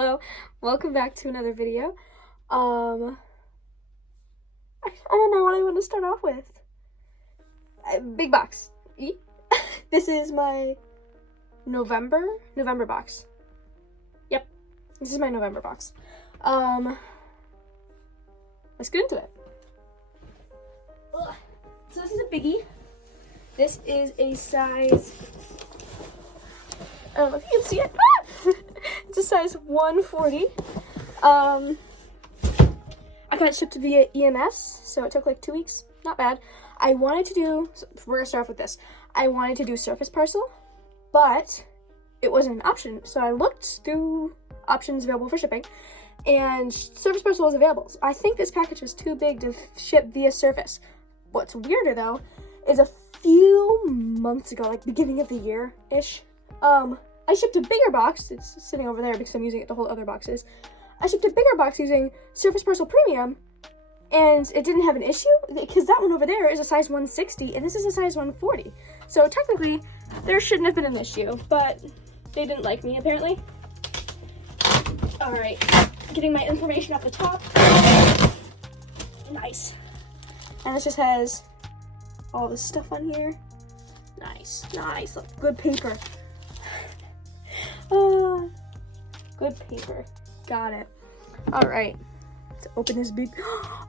Hello, welcome back to another video. I don't know what I want to start off with. Big box. This is my November box. Yep, this is my November box. Let's get into it. So this is a biggie. This is a size, I don't know if you can see it. It's a size 140. I got it shipped via EMS, so it took like 2 weeks. Not bad. I wanted to do, we're gonna start off with this. I wanted to do surface parcel, but it wasn't an option. So I looked through options available for shipping, and surface parcel was available. So I think this package was too big to ship via surface. What's weirder though, is a few months ago, like beginning of the year-ish, I shipped a bigger box. It's sitting over there because I'm using it to hold other boxes. I shipped a bigger box using Surface Parcel Premium, and it didn't have an issue because that one over there is a size 160 and this is a size 140. So technically, there shouldn't have been an issue, but they didn't like me apparently. All right, getting my information off the top. Nice. And this just has all this stuff on here. Nice, nice. Look, good paper. Oh, good paper. Got it. All right. Let's open this big.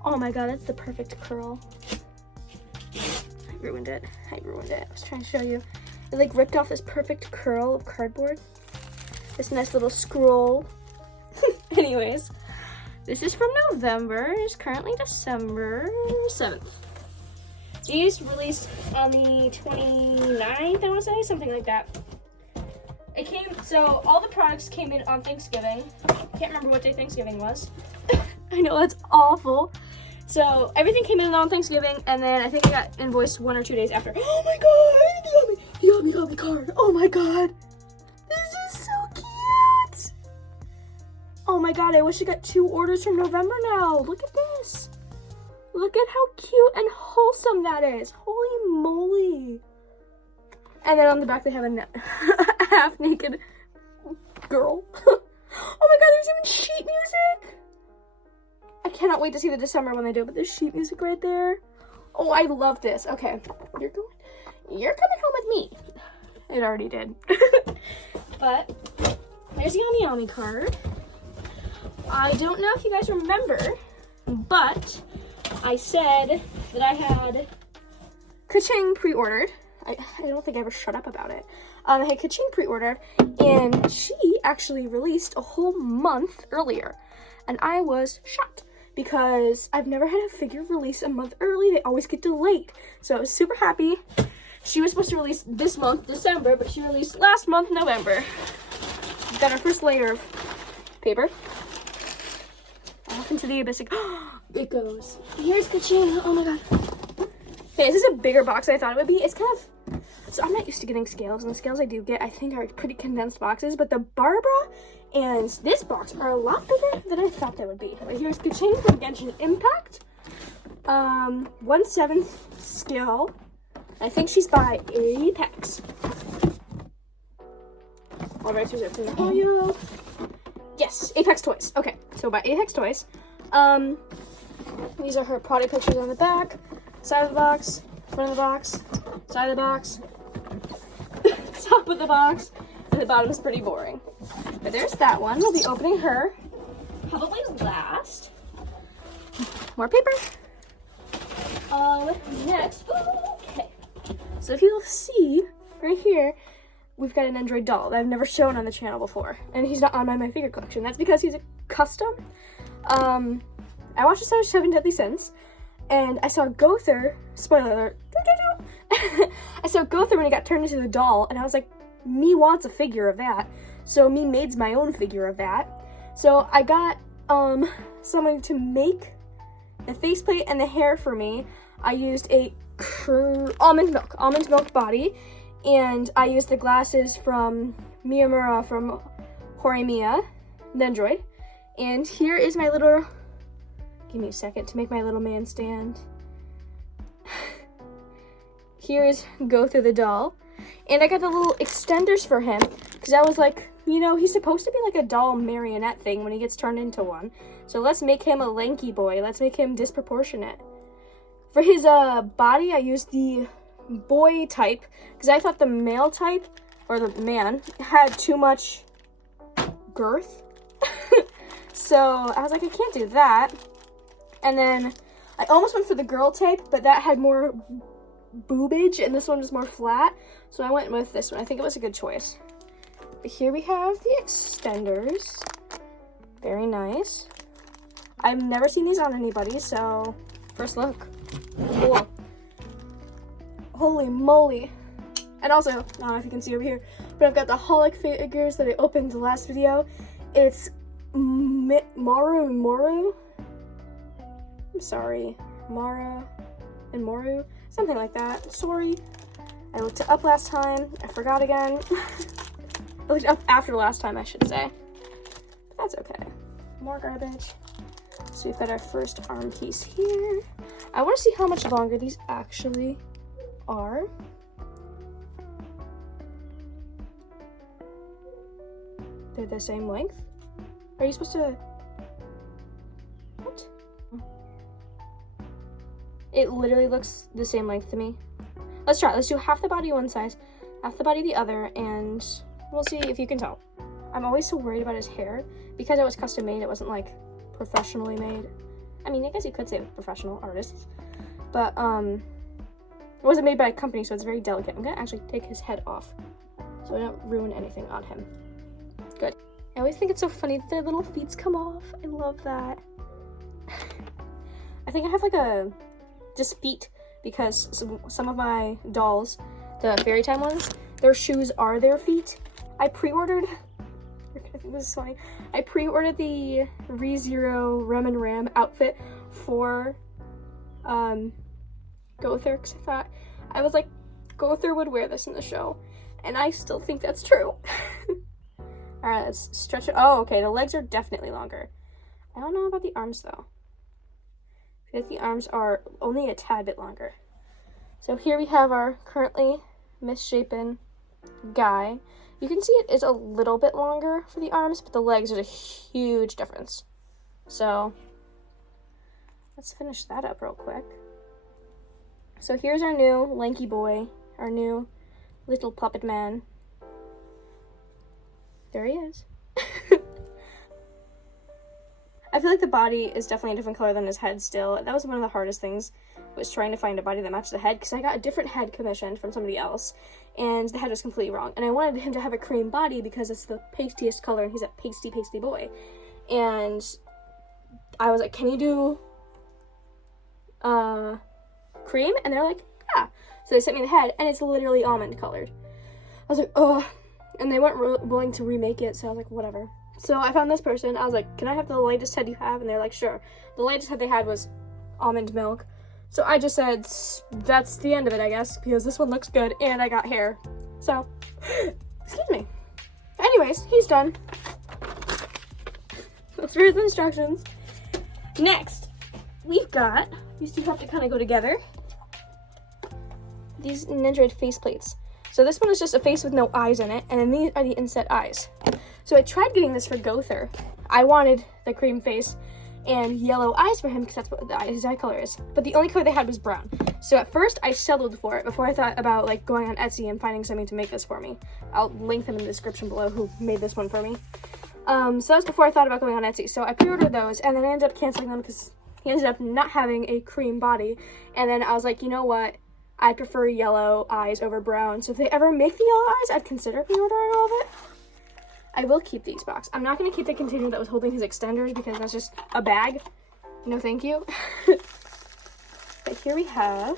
Oh my god, that's the perfect curl. I ruined it. I was trying to show you. It like ripped off this perfect curl of cardboard. This nice little scroll. Anyways, this is from November. It's currently December 7th. These released on the 29th, I want to say, something like that. It came, so all the products came in on Thanksgiving. Can't remember what day Thanksgiving was. I know, that's awful. So everything came in on Thanksgiving, and then I think I got invoiced 1 or 2 days after. Oh my god, he got me card. Oh my god, this is so cute. Oh my god, I wish I got 2 orders from November now. Look at this. Look at how cute and wholesome that is. Holy moly. And then on the back they have a half-naked girl. Oh my god, there's even sheet music. I cannot wait to see the December when they do it, but there's sheet music right there. Oh, I love this. Okay, you're coming home with me. It already did. But there's the Amiami card. I don't know if you guys remember, but I said that I had Keqing pre-ordered. I don't think I ever shut up about it. I had Keqing pre-ordered, and she actually released a whole month earlier. And I was shocked because I've never had a figure release a month early. They always get delayed. So I was super happy. She was supposed to release this month, December, but she released last month, November. Got our first layer of paper. Off into the abyss. It goes. Here's Keqing. Oh my god. Okay, this is a bigger box than I thought it would be. It's kind of, so I'm not used to getting scales, and the scales I do get, I think, are pretty condensed boxes, but the Barbara and this box are a lot bigger than I thought they would be. Right, here's Keqing from Genshin Impact. 1/7 scale. I think she's by Apex. All right, here's everything. Oh, you. Yes, Apex Toys. Okay, so by Apex Toys. These are her product pictures on the back. Side of the box, front of the box, side of the box, top of the box, and the bottom is pretty boring. But there's that one. We'll be opening her probably last. More paper. Next, okay. So if you'll see right here, we've got a Nendoroid doll that I've never shown on the channel before, and he's not on my figure collection. That's because he's a custom. I watched the 7 Deadly Sins. And I saw Gother, spoiler alert, I saw Gother when he got turned into the doll, and I was like, me wants a figure of that. So me made's my own figure of that. So I got someone to make the faceplate and the hair for me. I used a almond milk body, and I used the glasses from Miyamura from Horimiya, Nendoroid. And here is my little, give me a second to make my little man stand. Here is Go Through the Doll. And I got the little extenders for him because I was like, you know, he's supposed to be like a doll marionette thing when he gets turned into one. So let's make him a lanky boy. Let's make him disproportionate. For his body, I used the boy type because I thought the male type, or the man, had too much girth. So I was like, I can't do that. And then I almost went for the girl type, but that had more boobage and this one was more flat. So I went with this one. I think it was a good choice. But here we have the extenders. Very nice. I've never seen these on anybody, so first look. Cool. Holy moly. And also, I don't know if you can see over here, but I've got the Holic figures that I opened the last video. It's Moru. I'm sorry. Mara and Moru. Something like that. Sorry. I looked it up last time. I forgot again. I looked it up after last time, I should say. But that's okay. More garbage. So we've got our first arm piece here. I want to see how much longer these actually are. They're the same length? Are you supposed to... What? It literally looks the same length to me. Let's try. Let's do half the body one size, half the body the other, and we'll see if you can tell. I'm always so worried about his hair. Because it was custom made, it wasn't like professionally made. I mean, I guess you could say professional artists. But it wasn't made by a company, so it's very delicate. I'm gonna actually take his head off so I don't ruin anything on him. Good. I always think it's so funny that their little feet come off. I love that. I think I have like a just feet because some of my dolls, the Fairy Time ones, their shoes are their feet. I pre-ordered, I think this is funny, I pre-ordered the ReZero Rem and Ram outfit for Gother because I was like, Gother would wear this in the show, and I still think that's true. Alright, let's stretch it. Oh, okay, the legs are definitely longer. I don't know about the arms though. I feel like the arms are only a tad bit longer. So here we have our currently misshapen guy. You can see it is a little bit longer for the arms, but the legs are a huge difference. So let's finish that up real quick. So here's our new lanky boy, our new little puppet man. There he is. I feel like the body is definitely a different color than his head still. That was one of the hardest things, was trying to find a body that matched the head, because I got a different head commissioned from somebody else, and the head was completely wrong. And I wanted him to have a cream body because it's the pastiest color, and he's a pasty boy. And I was like, can you do cream? And they're like, yeah. So they sent me the head, and it's literally almond colored. I was like, oh. And they weren't willing to remake it, so I was like, whatever. So I found this person. I was like, can I have the latest head you have? And they're like, sure. The latest head they had was almond milk. So I just said, that's the end of it, I guess, because this one looks good, and I got hair. So, excuse me. Anyways, he's done. Let's read the instructions. Next, we've got, these two have to kind of go together, these Nendoroid faceplates. So this one is just a face with no eyes in it, and then these are the inset eyes. So I tried getting this for Gother. I wanted the cream face and yellow eyes for him because that's what his eye color is. But the only color they had was brown. So at first I settled for it before I thought about like going on Etsy and finding somebody to make this for me. I'll link them in the description below who made this one for me. So that was before I thought about going on Etsy. So I pre-ordered those, and then I ended up canceling them because he ended up not having a cream body. And then I was like, you know what? I prefer yellow eyes over brown. So if they ever make the yellow eyes, I'd consider pre-ordering all of it. I will keep these box. I'm not going to keep the container that was holding his extenders because that's just a bag. No, thank you. But here we have...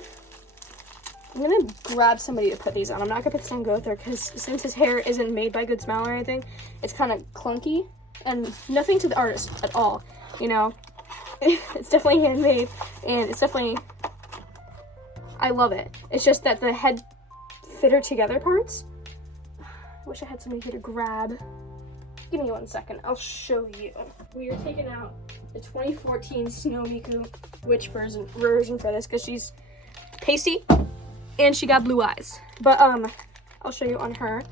I'm going to grab somebody to put these on. I'm not going to put this on Gother because since his hair isn't made by Good Smile or anything, it's kind of clunky. And nothing to the artist at all, you know. It's definitely handmade and it's definitely... I love it. It's just that the head fitter together parts. I wish I had somebody here to grab. Give me 1 second. I'll show you. We are taking out the 2014 Snow Miku witch version for this because she's pasty and she got blue eyes. But I'll show you on her.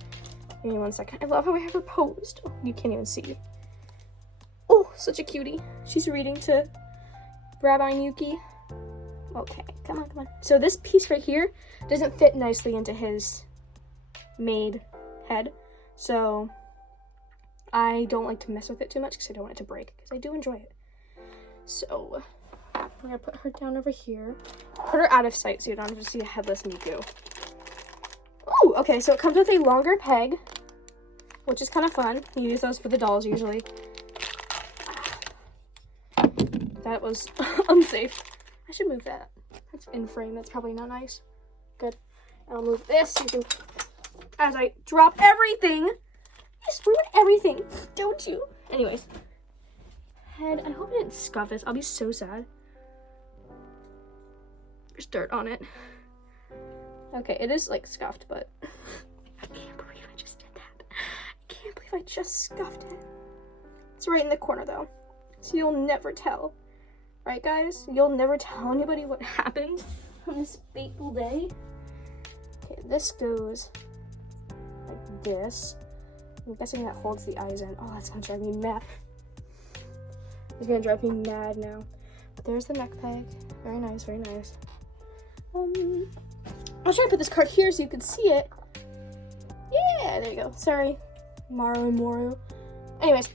Give me 1 second. I love how I have her posed. Oh, you can't even see. Oh, such a cutie. She's reading to Rabbi Yuki. Okay, come on, come on. So this piece right here doesn't fit nicely into his maid head. So I don't like to mess with it too much because I don't want it to break, because I do enjoy it. So we're gonna put her down over here. Put her out of sight so you don't have to see a headless Miku. Oh, okay, so it comes with a longer peg, which is kind of fun. You use those for the dolls usually. That was unsafe. I should move that. That's in frame. That's probably not nice. Good. And I'll move this. You can, as I drop everything. You just ruin everything, don't you? Anyways. Head. I hope I didn't scuff this. I'll be so sad. There's dirt on it. Okay, it is like scuffed, but I can't believe I just did that. I can't believe I just scuffed it. It's right in the corner though, so you'll never tell. Right, guys? You'll never tell anybody what happened on this fateful day. Okay, this goes like this. I'm guessing that holds the eyes in. Oh, that's gonna drive me mad. It's gonna drive me mad now. But there's the neck peg. Very nice, very nice. I'll try to put this card here so you can see it. Yeah, there you go. Sorry, Maru and Moru. Anyways,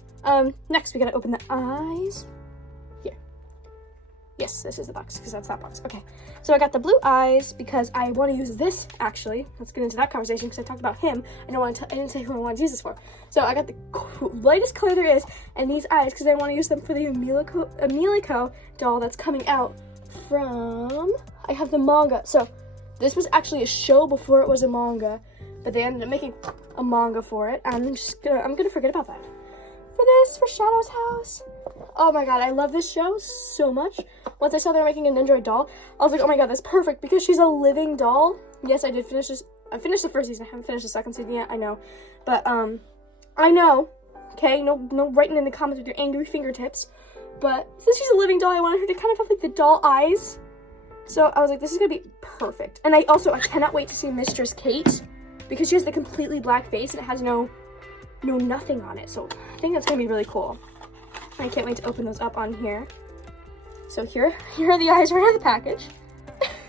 next we gotta open the eyes. Here. Yes, this is the box, because that's that box. Okay, so I got the blue eyes because I want to use this, actually. Let's get into that conversation because I talked about him. I didn't say who I wanted to use this for. So I got the lightest color there is, and these eyes, because I want to use them for the Amiliko doll that's coming out from, I have the manga. So this was actually a show before it was a manga, but they ended up making a manga for it. I'm gonna forget about that. For Shadow's house. Oh my god, I love this show so much. Once I saw they were making a Nendoroid doll, I was like, oh my god, that's perfect because she's a living doll. Yes, I did finish this. I finished the first season. I haven't finished the second season yet, I know. But, I know. Okay, no writing in the comments with your angry fingertips. But since she's a living doll, I wanted her to kind of have like the doll eyes. So I was like, this is gonna be perfect. And I cannot wait to see Mistress Kate because she has the completely black face and it has no nothing on it. So I think that's gonna be really cool. I can't wait to open those up on here. So here are the eyes right out of the package.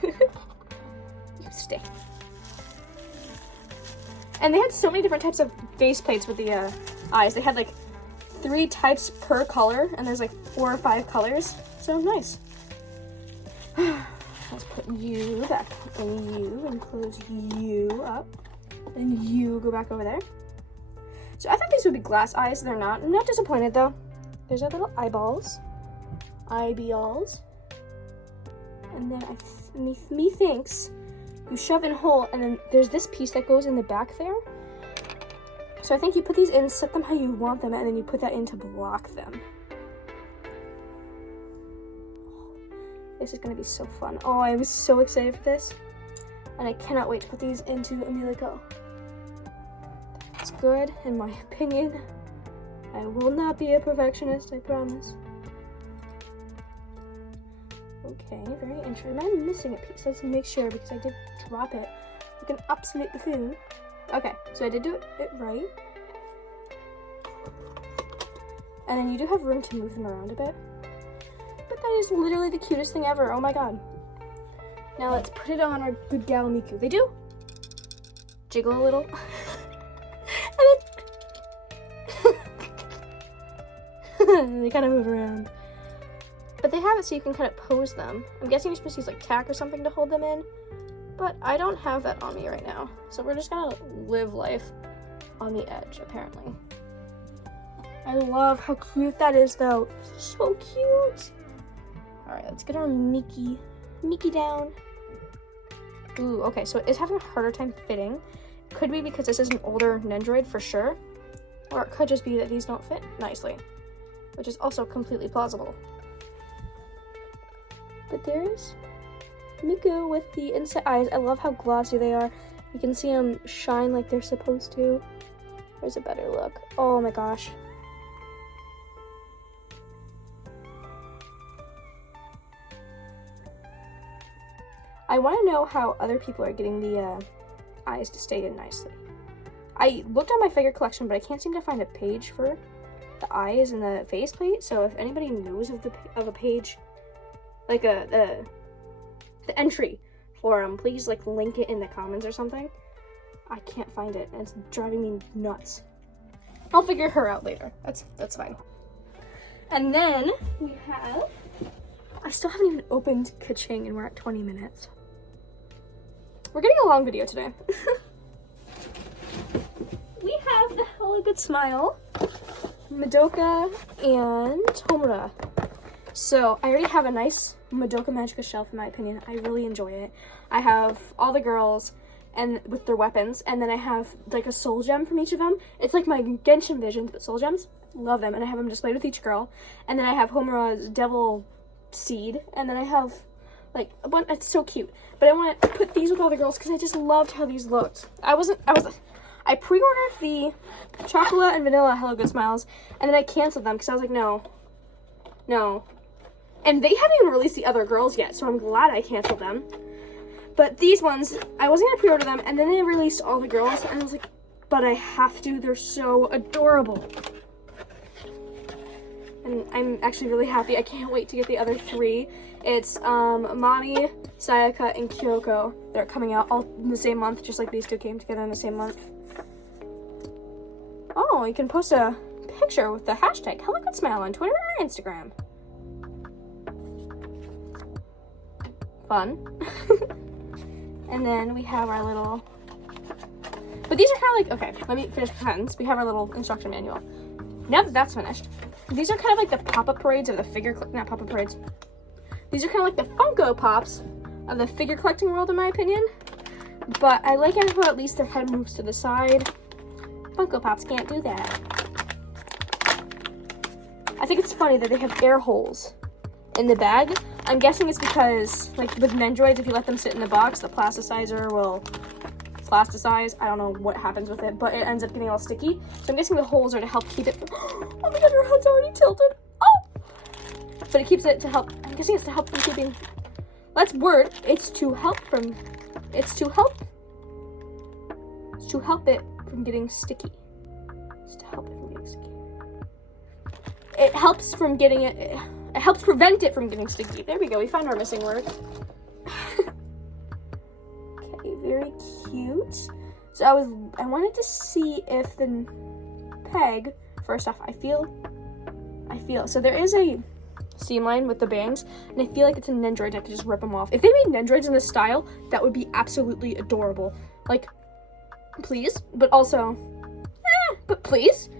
You stay. And they had so many different types of face plates with the eyes. They had like 3 types per color, and there's like 4 or 5 colors. So nice. Let's put you back and close you up. And you go back over there. So I thought these would be glass eyes. They're not. I'm not disappointed though. There's our little eyeballs. Eyeballs. And then me thinks you shove in hole, and then there's this piece that goes in the back there. So I think you put these in, set them how you want them, and then you put that in to block them. This is gonna be so fun. Oh, I was so excited for this. And I cannot wait to put these into Amiliko. It's good, in my opinion. I will not be a perfectionist, I promise. Okay, very interesting. Am I missing a piece? Let's make sure, because I did drop it like an absolute buffoon. Okay, so I did do it right. And then you do have room to move them around a bit. But that is literally the cutest thing ever. Oh my god. Now let's put it on our good gal Miku. They do jiggle a little. And they kind of move around. But they have it so you can kind of pose them. I'm guessing you're supposed to use like tack or something to hold them in. But I don't have that on me right now. So we're just gonna live life on the edge, apparently. I love how cute that is though. So cute. Alright, let's get our Mickey down. Ooh, okay, so it is having a harder time fitting. Could be because this is an older Nendoroid for sure. Or it could just be that these don't fit nicely. Which is also completely plausible. But there's Miku with the inside eyes. I love how glossy they are. You can see them shine like they're supposed to. There's a better look. Oh my gosh. I want to know how other people are getting the eyes to stay in nicely. I looked at my figure collection, but I can't seem to find a page for the eyes and the faceplate. So if anybody knows of a page, like the entry for them, please like link it in the comments or something. I can't find it, and it's driving me nuts. I'll figure her out later. That's fine. And then we have, I still haven't even opened Keqing, and we're at 20 minutes. We're getting a long video today. We have the Hello Good Smile, Madoka, and Homura. So I already have a nice Madoka Magica shelf, in my opinion. I really enjoy it. I have all the girls and with their weapons, and then I have like a soul gem from each of them. It's like my Genshin visions, but soul gems. Love them, and I have them displayed with each girl. And then I have Homura's devil seed, and then I have like a bunch. It's so cute. But I want to put these with all the girls because I just loved how these looked. I pre-ordered the chocolate and vanilla Hello Good Smiles, and then I canceled them because I was like, no. And they haven't even released the other girls yet, so I'm glad I canceled them. But these ones, I wasn't gonna pre-order them, and then they released all the girls, and I was like, but I have to, they're so adorable. And I'm actually really happy. I can't wait to get the other 3. It's Mami, Sayaka, and Kyoko. They're coming out all in the same month, just like these 2 came together in the same month. Oh, you can post a picture with the hashtag Hello Good Smile on Twitter or Instagram. Fun. And then we have our little, but these are kind of like, okay, let me finish the sentence. We have our little instruction manual. Now that that's finished, these are kind of like the pop-up parades of the not pop-up parades. These are kind of like the Funko Pops of the figure collecting world, in my opinion. But I like how at least their head moves to the side. Funko Pops can't do that. I think it's funny that they have air holes in the bag. I'm guessing it's because, like, with Nendoroids, if you let them sit in the box, the plasticizer will plasticize. I don't know what happens with it, but it ends up getting all sticky. So I'm guessing the holes are to help keep it. Oh my god, her head's already tilted. Oh! But it keeps it to help. I'm guessing it's to help from keeping. That's word. It's to help it from getting sticky. It's to help it from getting sticky. It helps from getting it. It helps prevent it from getting sticky. There we go. We found our missing word. Okay, very cute. So I wanted to see if the peg, first off, I feel. So there is a seam line with the bangs, and I feel like it's a Nendoroid. I could just rip them off. If they made Nendoroids in this style, that would be absolutely adorable. Like, please, but also, but please.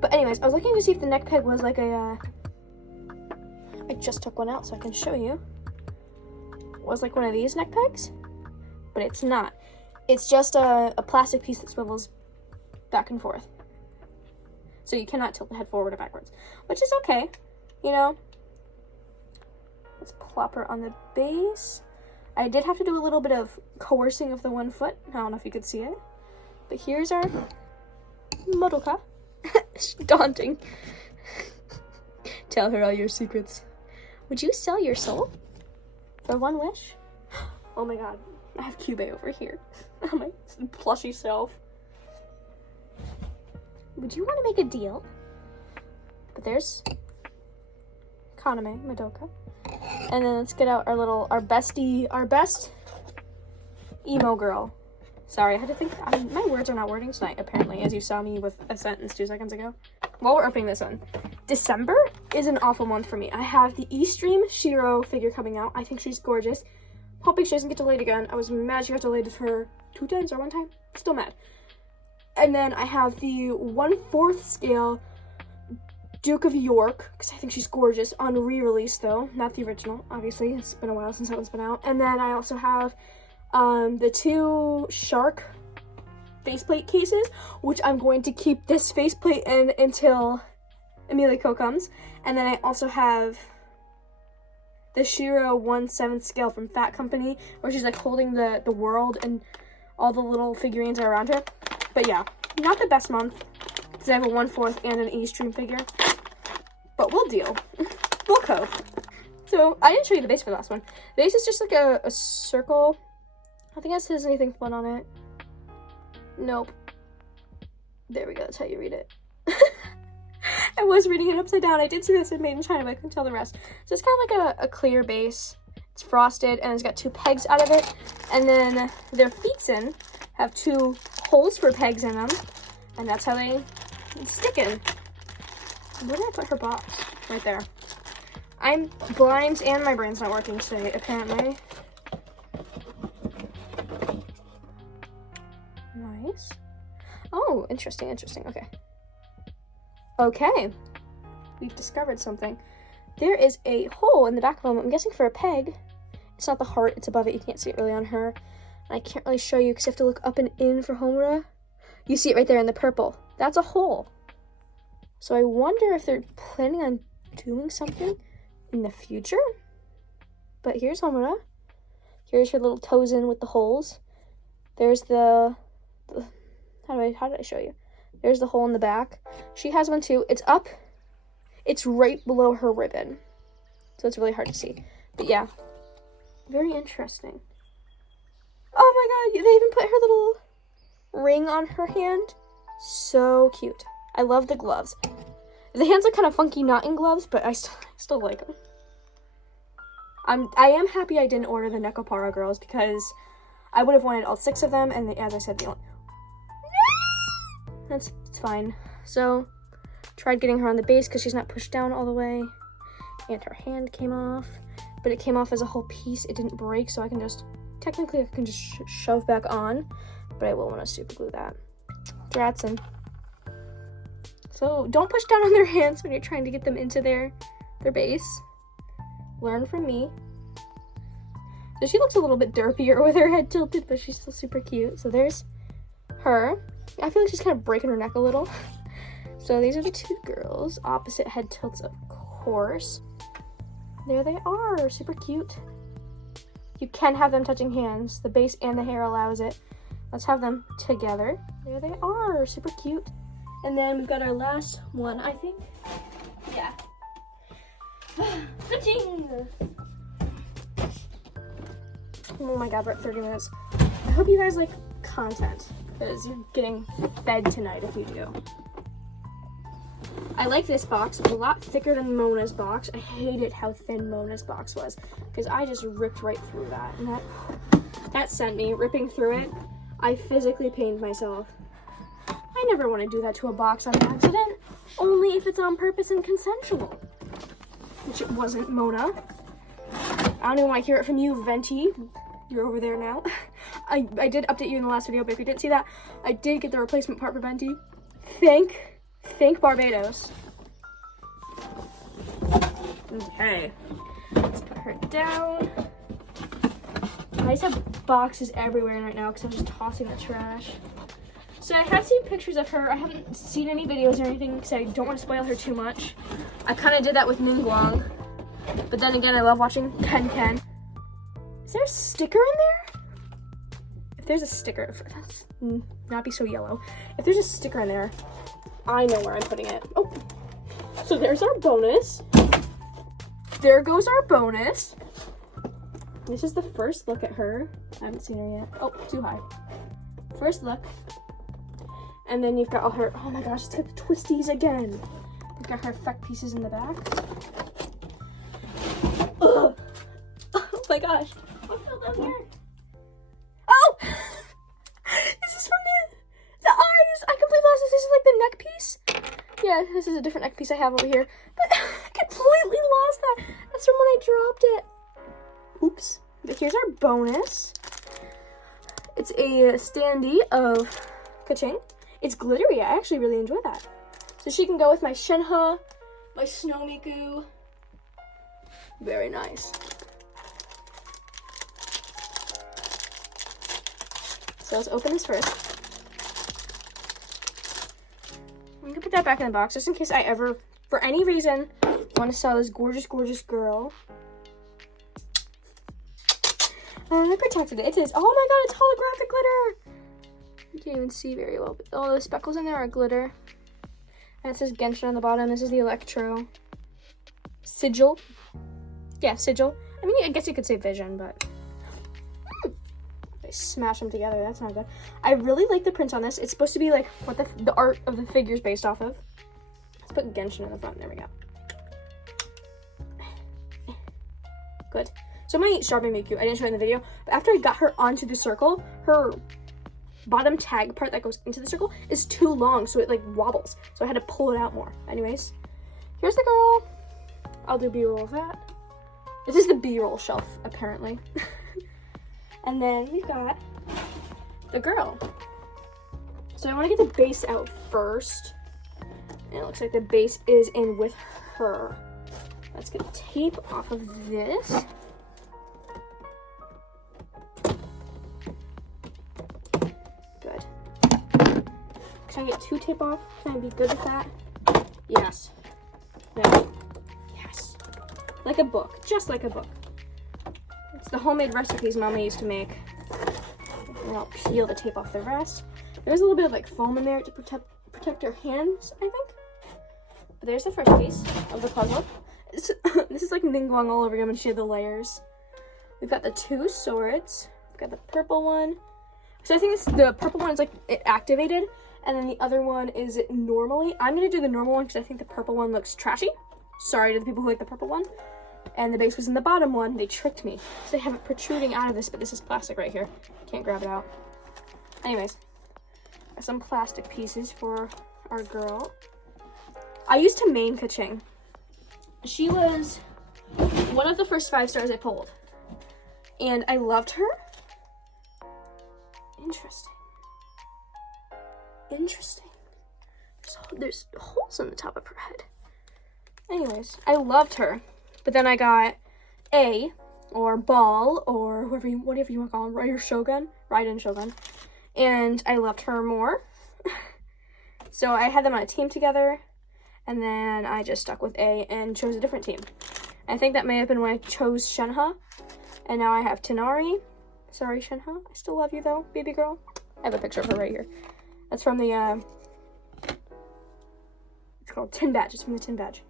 But anyways, I was looking to see if the neck peg was like a, I just took one out so I can show you. It was like one of these neck pegs, but it's not. It's just a plastic piece that swivels back and forth. So you cannot tilt the head forward or backwards, which is okay, you know. Let's plop her on the base. I did have to do a little bit of coercing of the one foot. I don't know if you could see it, but here's our Madoka. Daunting. Tell her all your secrets. Would you sell your soul for one wish? Oh my god, I have Cube over here. Oh my plushy self. Would you want to make a deal? But there's Kaname, Madoka. And then let's get out our best emo girl. Sorry, I had to think. My words are not wording tonight, apparently, as you saw me with a sentence 2 seconds ago. While we're opening this one, December is an awful month for me. I have the E-Stream Shiro figure coming out. I think she's gorgeous. Hoping she doesn't get delayed again. I was mad she got delayed for 2 times or 1 time. Still mad. And then I have the 1/4 scale Duke of York, because I think she's gorgeous, on re-release though, not the original, obviously. It's been a while since that one's been out. And then I also have the 2 shark faceplate cases, which I'm going to keep this faceplate in until Emilico comes. And then I also have the Shiro 1/7 scale from Fat Company, where she's like holding the world and all the little figurines are around her. But yeah, not the best month, because I have a 1/4 and an E-Stream figure. But we'll deal. We'll cope. So, I didn't show you the base for the last one. The base is just like a circle. I think it says anything fun on it. Nope. There we go, that's how you read it. I was reading it upside down. I did see this in Made in China, but I couldn't tell the rest. So it's kind of like a clear base. It's frosted, and it's got 2 pegs out of it. And then their feetsin have 2 holes for pegs in them. And that's how they stick in. Where did I put her box? Right there. I'm blind and my brain's not working today, apparently. Nice. Oh, interesting, okay. Okay. We've discovered something. There is a hole in the back of them, I'm guessing for a peg. It's not the heart, it's above it. You can't see it really on her. I can't really show you because you have to look up and in for Homura. You see it right there in the purple. That's a hole. So I wonder if they're planning on doing something in the future. But here's Homura. Here's her little toes in with the holes. There's the how did I show you? There's the hole in the back. She has one too. It's up. It's right below her ribbon. So it's really hard to see. But yeah. Very interesting. Oh my god, they even put her little ring on her hand. So cute. I love the gloves. The hands are kind of funky not in gloves, but I still like them. I am happy I didn't order the Nekopara girls because I would have wanted all 6 of them, and as I said, it's fine. So, tried getting her on the base because she's not pushed down all the way, and her hand came off, but it came off as a whole piece. It didn't break, so I can just shove back on, but I will want to super glue that. Dratson. So don't push down on their hands when you're trying to get them into their base. Learn from me. So she looks a little bit derpier with her head tilted, but she's still super cute. So there's her. I feel like she's kind of breaking her neck a little. So these are the 2 girls. Opposite head tilts, of course. There they are. Super cute. You can have them touching hands. The base and the hair allows it. Let's have them together. There they are. Super cute. And then we've got our last one, I think. Yeah. Keqing! Oh my god, we're at 30 minutes. I hope you guys like content, because you're getting fed tonight if you do. I like this box. It's a lot thicker than Mona's box. I hated how thin Mona's box was, because I just ripped right through that. And that sent me ripping through it. I physically pained myself. I never want to do that to a box on accident, only if it's on purpose and consensual. Which it wasn't, Mona. I don't even want to hear it from you, Venti. You're over there now. I did update you in the last video, but if you didn't see that, I did get the replacement part for Venti. Thank Barbados. Okay. Let's put her down. I just have boxes everywhere right now because I'm just tossing the trash. So I have seen pictures of her. I haven't seen any videos or anything because I don't want to spoil her too much. I kind of did that with Ningguang. But then again, I love watching Ken. Is there a sticker in there? If there's a sticker, that's not be so yellow. If there's a sticker in there, I know where I'm putting it. Oh, so there's our bonus. There goes our bonus. This is the first look at her. I haven't seen her yet. Oh, too high. First look. And then you've got all her, oh my gosh, it's like the twisties again. You've got her effect pieces in the back. Ugh. Oh my gosh. What fell down here? Oh! This is from the eyes. I completely lost this. This is like the neck piece. Yeah, this is a different neck piece I have over here. But I completely lost that. That's from when I dropped it. Oops. But here's our bonus. It's a standee of Keqing. It's glittery. I actually really enjoy that. So she can go with my Shenhe, my Snow Miku. Very nice. So let's open this first. I'm gonna put that back in the box just in case I ever, for any reason, want to sell this gorgeous, gorgeous girl. I protected it. It is. Oh my god, it's holographic glitter. You can't even see very well, but all the speckles in there are glitter. And it says Genshin on the bottom. This is the Electro sigil. Yeah, sigil. I mean, I guess you could say vision, but I smash them together. That's not good. I really like the print on this. It's supposed to be like what the art of the figure's based off of. Let's put Genshin in the front. There we go. Good. So my sharpie made cute. I didn't show it in the video, but after I got her onto the circle, her bottom tag part that goes into the circle is too long, so it like wobbles. So I had to pull it out more. Anyways, here's the girl. I'll do B-roll of that. This is the B-roll shelf, apparently. And then we've got the girl. So I want to get the base out first. And it looks like the base is in with her. Let's get tape off of this. Good. Can I get 2 tape off? Can I be good with that? Yes. No. Yes. Like a book. Just like a book. It's the homemade recipes Mama used to make. And I'll peel the tape off the rest. There's a little bit of like foam in there to protect your hands, I think. But there's the first piece of the puzzle. This is like Ningguang all over again when she had the layers. We've got the 2 swords. We've got the purple one. So I think the purple one is like it activated, and then the other one is it normally. I'm gonna do the normal one because I think the purple one looks trashy. Sorry to the people who like the purple one. And the base was in the bottom one. They tricked me. So they have it protruding out of this, but this is plastic right here. Can't grab it out. Anyways, got some plastic pieces for our girl. I used to main Keqing. She was one of the first 5 stars I pulled. And I loved her. Interesting. Interesting. There's holes in the top of her head. Anyways, I loved her. But then I got A, or Ball, or whatever you want to call him, Raiden Shogun. And I loved her more. So I had them on a team together. And then I just stuck with A and chose a different team. I think that may have been when I chose Shenhe. And now I have Tighnari. Sorry, Shenhe. I still love you, though, baby girl. I have a picture of her right here. That's from the, it's called Tin Badge. It's from the Tin Badge.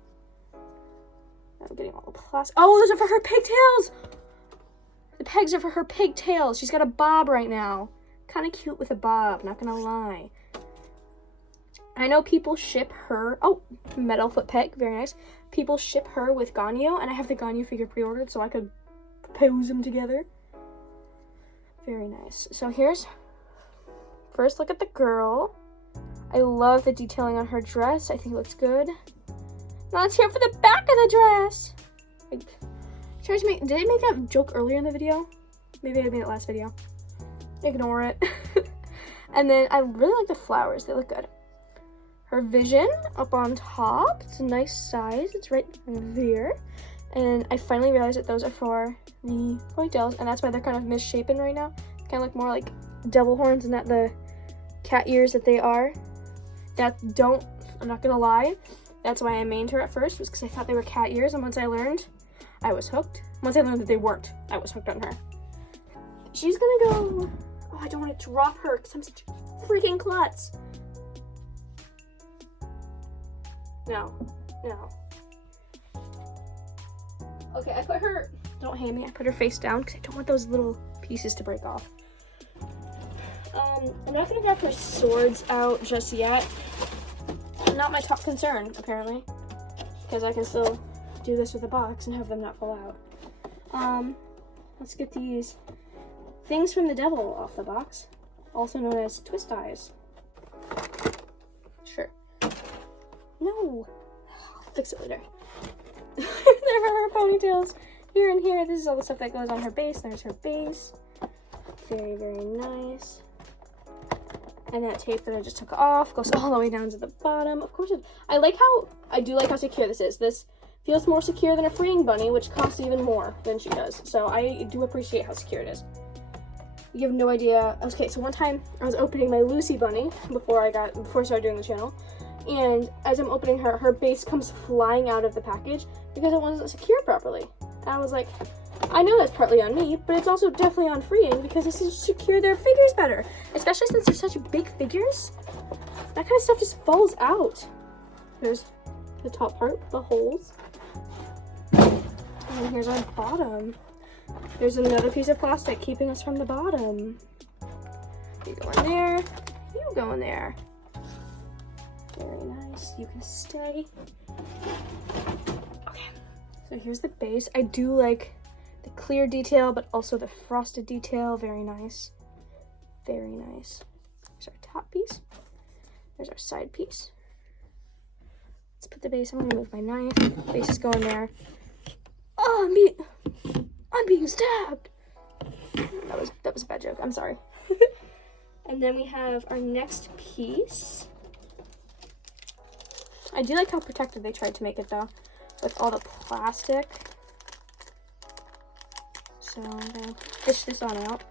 I'm getting all the plastic. Oh, those are for her pigtails! The pegs are for her pigtails. She's got a bob right now. Kind of cute with a bob, not gonna lie. I know people ship her. Oh, metal foot peg, very nice. People ship her with Ganyu, and I have the Ganyu figure pre-ordered so I could pose them together. Very nice. So here's first look at the girl. I love the detailing on her dress. I think it looks good. Now let's hear for the back of the dress. Did I make that joke earlier in the video? Maybe I made it last video. Ignore it. And then I really like the flowers. They look good. Her vision up on top. It's a nice size. It's right there. And I finally realized that those are for the ponytails, and that's why they're kind of misshapen right now. Kind of look more like devil horns and not the cat ears that they are. I'm not gonna lie. That's why I mained her at first, was because I thought they were cat ears, and once I learned, I was hooked. Once I learned that they weren't, I was hooked on her. She's gonna go. Oh, I don't want to drop her because I'm such a freaking klutz. No. Okay, I put her, don't hate me, I put her face down because I don't want those little pieces to break off. I'm not gonna grab her swords out just yet. Not my top concern, apparently, because I can still do this with a box and have them not fall out. Let's get these things from the devil off the box, also known as twist eyes. Sure. No. I'll fix it later. There are her ponytails here and here. This is all the stuff that goes on her base. There's her base. Very, very nice. And that tape that I just took off goes all the way down to the bottom. Of course, I do like how secure this is. This feels more secure than a freeing bunny, which costs even more than she does. So I do appreciate how secure it is. You have no idea. Okay, so one time I was opening my Lucy bunny before I started doing the channel. And as I'm opening her, her base comes flying out of the package because it wasn't secured properly. And I was like, I know that's partly on me, but it's also definitely on freeing because this is secure their figures better. Especially since they're such big figures. That kind of stuff just falls out. Here's the top part, the holes. And here's our bottom. There's another piece of plastic keeping us from the bottom. You go in there. You go in there. Very nice. You can stay. Okay. So here's the base. I do like the clear detail, but also the frosted detail. Very nice. Very nice. There's our top piece. There's our side piece. Let's put the base. I'm gonna move my knife. Base is going there. Oh, I'm being stabbed. That was a bad joke. I'm sorry. And then we have our next piece. I do like how protected they tried to make it though, with all the plastic. So I'm gonna fish this on out.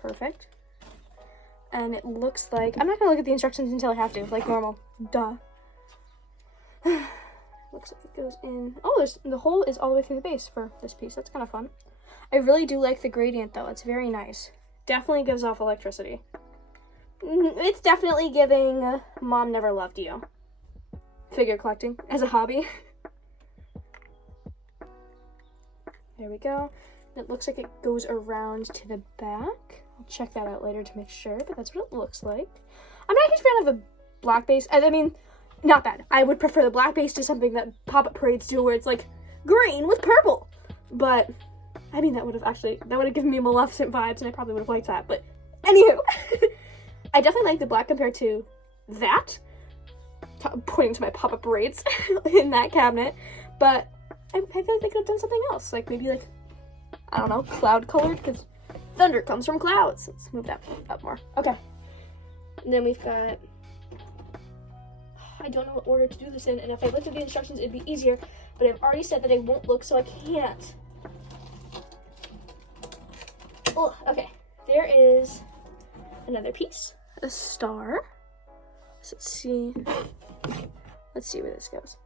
Perfect. And it looks like, I'm not gonna look at the instructions until I have to, like normal. Duh. Looks like it goes in. Oh, the hole is all the way through the base for this piece. That's kind of fun. I really do like the gradient though. It's very nice. Definitely gives off electricity. It's definitely giving Mom Never Loved You. Figure collecting as a hobby. There we go. It looks like it goes around to the back. I'll check that out later to make sure, but that's what it looks like. I'm not a huge fan of the black base. I mean, not bad. I would prefer the black base to something that pop-up parades do where it's like green with purple. But, I mean, that would have given me Maleficent vibes and I probably would have liked that. But, anywho. I definitely like the black compared to that. Pointing to my pop-up parades in that cabinet. But, I feel like they could have done something else. Like, maybe like, I don't know, cloud colored, because thunder comes from clouds. Let's move that up more. Okay. And then we've got, I don't know what order to do this in, and if I looked at the instructions, it'd be easier, but I've already said that I won't look, so I can't. Oh, okay. There is another piece, a star. So let's see where this goes.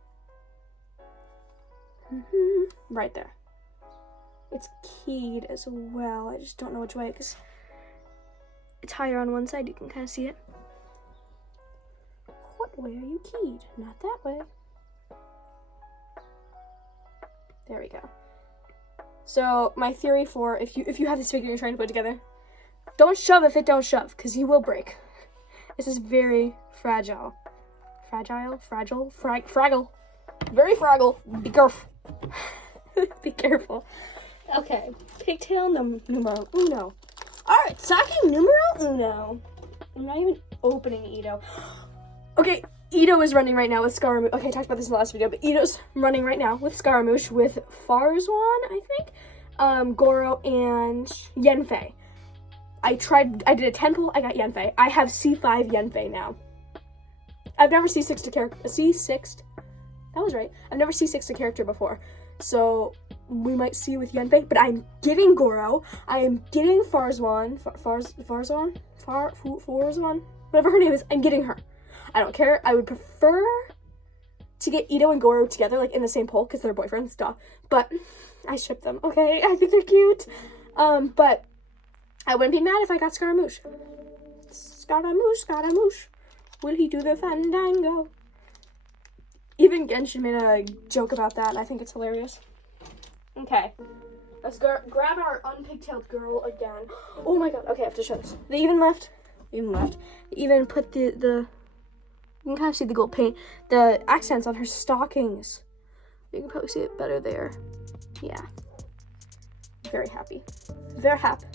Right there. It's keyed as well. I just don't know which way, because it's higher on one side. You can kind of see it. What way are you keyed? Not that way. There we go. So my theory for if you have this figure you're trying to put together, don't shove if it don't shove, because you will break. This is very fragile. Fragile. Very fragile. Be careful. Be careful. Okay, pigtail numero uno. Alright, talking numero uno. I'm not even opening Ito. Okay, Ito is running right now with Scaramouche. Okay, I talked about this in the last video, but Ito's running right now with Scaramouche, with Farzwan, I think, Goro, and Yanfei. I did a 10 pull, I got Yanfei. I have C5 Yanfei now. I've never C6'd a character, that was right. I've never C6'd a character before. So, we might see with Yanfei, but I'm getting Goro, I am getting Farzwan, whatever her name is, I'm getting her. I don't care, I would prefer to get Ito and Goro together, like, in the same poll, because they're boyfriends, duh. But, I ship them, okay? I think they're cute. But I wouldn't be mad if I got Scaramouche. Scaramouche. Will he do the fandango? Even Genshin made a joke about that, and I think it's hilarious. Okay. Let's grab our unpigtailed girl again. Oh my god. Okay, I have to show this. They even put the you can kind of see the gold paint, the accents on her stockings. You can probably see it better there. Yeah. Very happy. Very happy.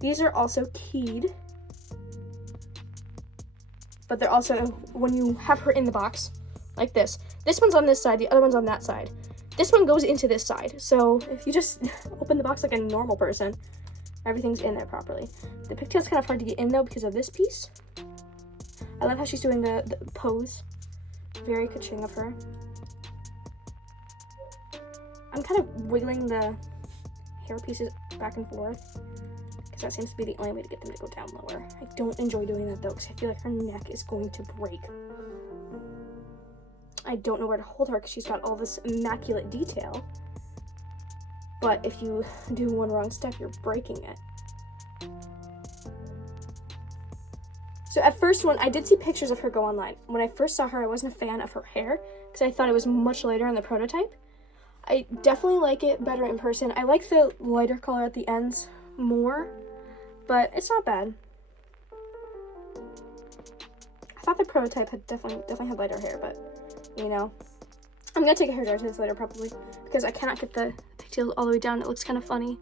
These are also keyed. But they're also, when you have her in the box, like this. This one's on this side, the other one's on that side. This one goes into this side. So if you just open the box like a normal person, everything's in there properly. The pigtail's kind of hard to get in though because of this piece. I love how she's doing the pose. Very Keqing of her. I'm kind of wiggling the hair pieces back and forth, because that seems to be the only way to get them to go down lower. I don't enjoy doing that though, because I feel like her neck is going to break. I don't know where to hold her because she's got all this immaculate detail. But if you do one wrong step, you're breaking it. So at first, when I did see pictures of her go online, when I first saw her, I wasn't a fan of her hair because I thought it was much lighter in the prototype. I definitely like it better in person. I like the lighter color at the ends more, but it's not bad. I thought the prototype had definitely had lighter hair, but you know, I'm gonna take a hairdryer to this later probably because I cannot get the pigtails all the way down. It looks kind of funny,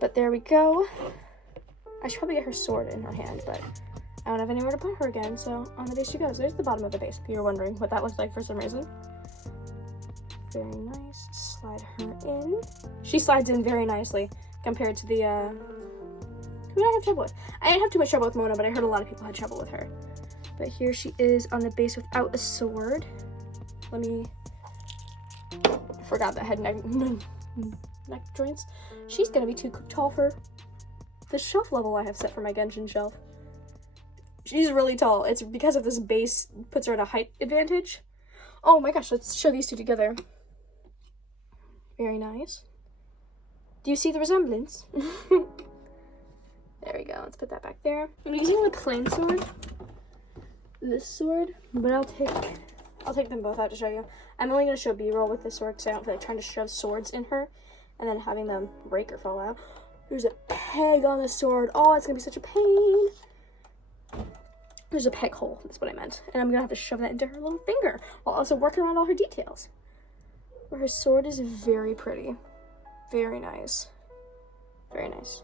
but there we go. I should probably get her sword in her hand, but I don't have anywhere to put her again, so on the base she goes. There's the bottom of the base, if you're wondering what that looks like for some reason. Very nice. Slide her in. She slides in very nicely compared to the, who did I have trouble with? I didn't have too much trouble with Mona, but I heard a lot of people had trouble with her. But here she is on the base without a sword. Let me, I forgot that head neck joints. She's gonna be too tall for the shelf level I have set for my Genshin shelf. She's really tall. It's because of this base puts her at a height advantage. Oh my gosh, let's show these two together. Very nice. Do you see the resemblance? There we go. Let's put that back there. I'm using the plain sword. This sword, but I'll take them both out to show you. I'm only going to show B-roll with this sword because I don't feel like trying to shove swords in her and then having them break or fall out. There's a peg on the sword. Oh, it's going to be such a pain. There's a peg hole, that's what I meant. And I'm going to have to shove that into her little finger while also working around all her details. But her sword is very pretty. Very nice. Very nice.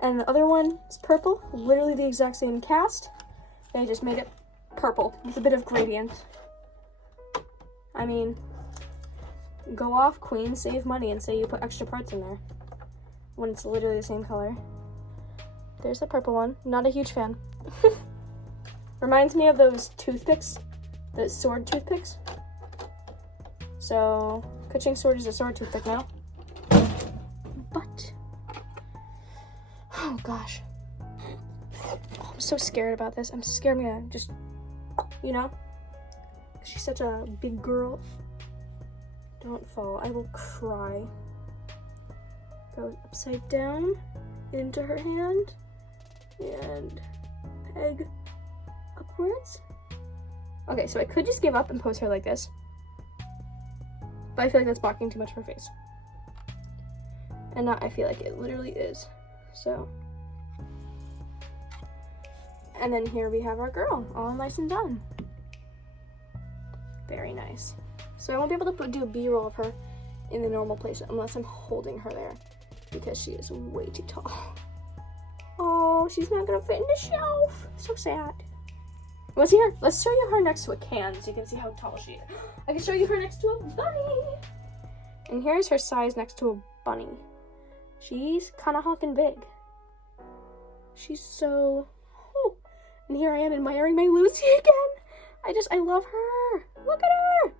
And the other one is purple. Literally the exact same cast. They just made it purple with a bit of gradient. I mean, go off, queen, save money, and say you put extra parts in there when it's literally the same color. There's the purple one. Not a huge fan. Reminds me of those toothpicks, the sword toothpicks. So, Keqing sword is a sword toothpick now. But, oh gosh. Oh, I'm so scared about this. I'm scared I'm gonna just, you know, she's such a big girl. Don't fall, I will cry. Go upside down into her hand and peg upwards. Okay, so I could just give up and pose her like this, but I feel like that's blocking too much of her face. And not, I feel like it literally is. So, and then here we have our girl, all nice and done. Very nice. So I won't be able to do a B-roll of her in the normal place unless I'm holding her there because she is way too tall. Oh, she's not gonna fit in the shelf. So sad. Let's see her. Let's show you her next to a can so you can see how tall she is. I can show you her next to a bunny. And here's her size next to a bunny. She's kind of honking big. She's so... Oh. And here I am admiring my Lucy again. I love her. Look at her.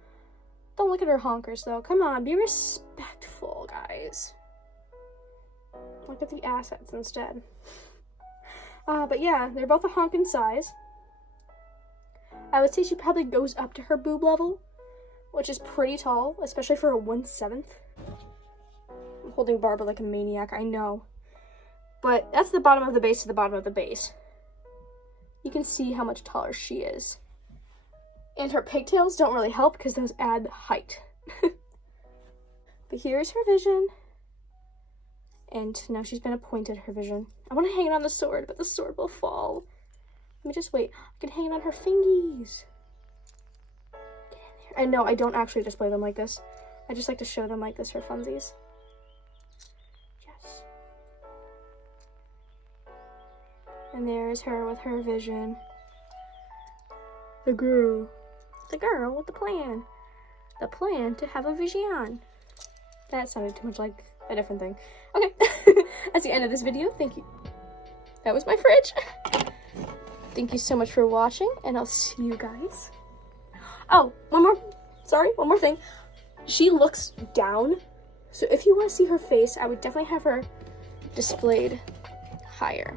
Don't look at her honkers though. Come on, be respectful, guys. Look at the assets instead. But yeah, they're both a honkin' size. I would say she probably goes up to her boob level, which is pretty tall, especially for a 1/7. I'm holding Barbara like a maniac, I know. But that's the bottom of the base to the bottom of the base. You can see how much taller she is. And her pigtails don't really help because those add height. But here's her vision. And now she's been appointed her vision. I want to hang it on the sword, but the sword will fall. Let me just wait. I can hang it on her fingies. Get in there. And no, I don't actually display them like this. I just like to show them like this for funsies. Yes. And there's her with her vision. The girl. The girl with the plan. The plan to have a vision. That sounded too much like a different thing. Okay. That's the end of this video. Thank you. That was my fridge. Thank you so much for watching, and I'll see you guys. Oh, one more thing. She looks down, so if you want to see her face, I would definitely have her displayed higher.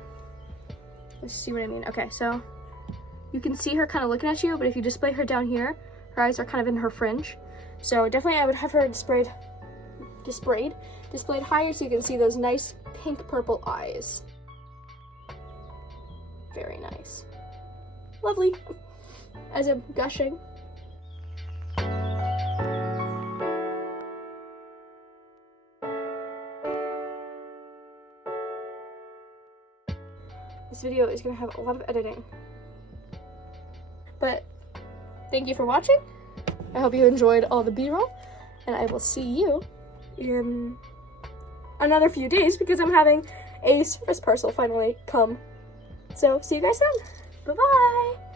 Let's see what I mean. Okay, so you can see her kind of looking at you, but if you display her down here, her eyes are kind of in her fringe. So definitely I would have her displayed higher so you can see those nice pink purple eyes. Very nice. Lovely. As I'm gushing. This video is gonna have a lot of editing. But thank you for watching. I hope you enjoyed all the B-roll, and I will see you in another few days because I'm having a service parcel finally come. So see you guys then. Bye-bye.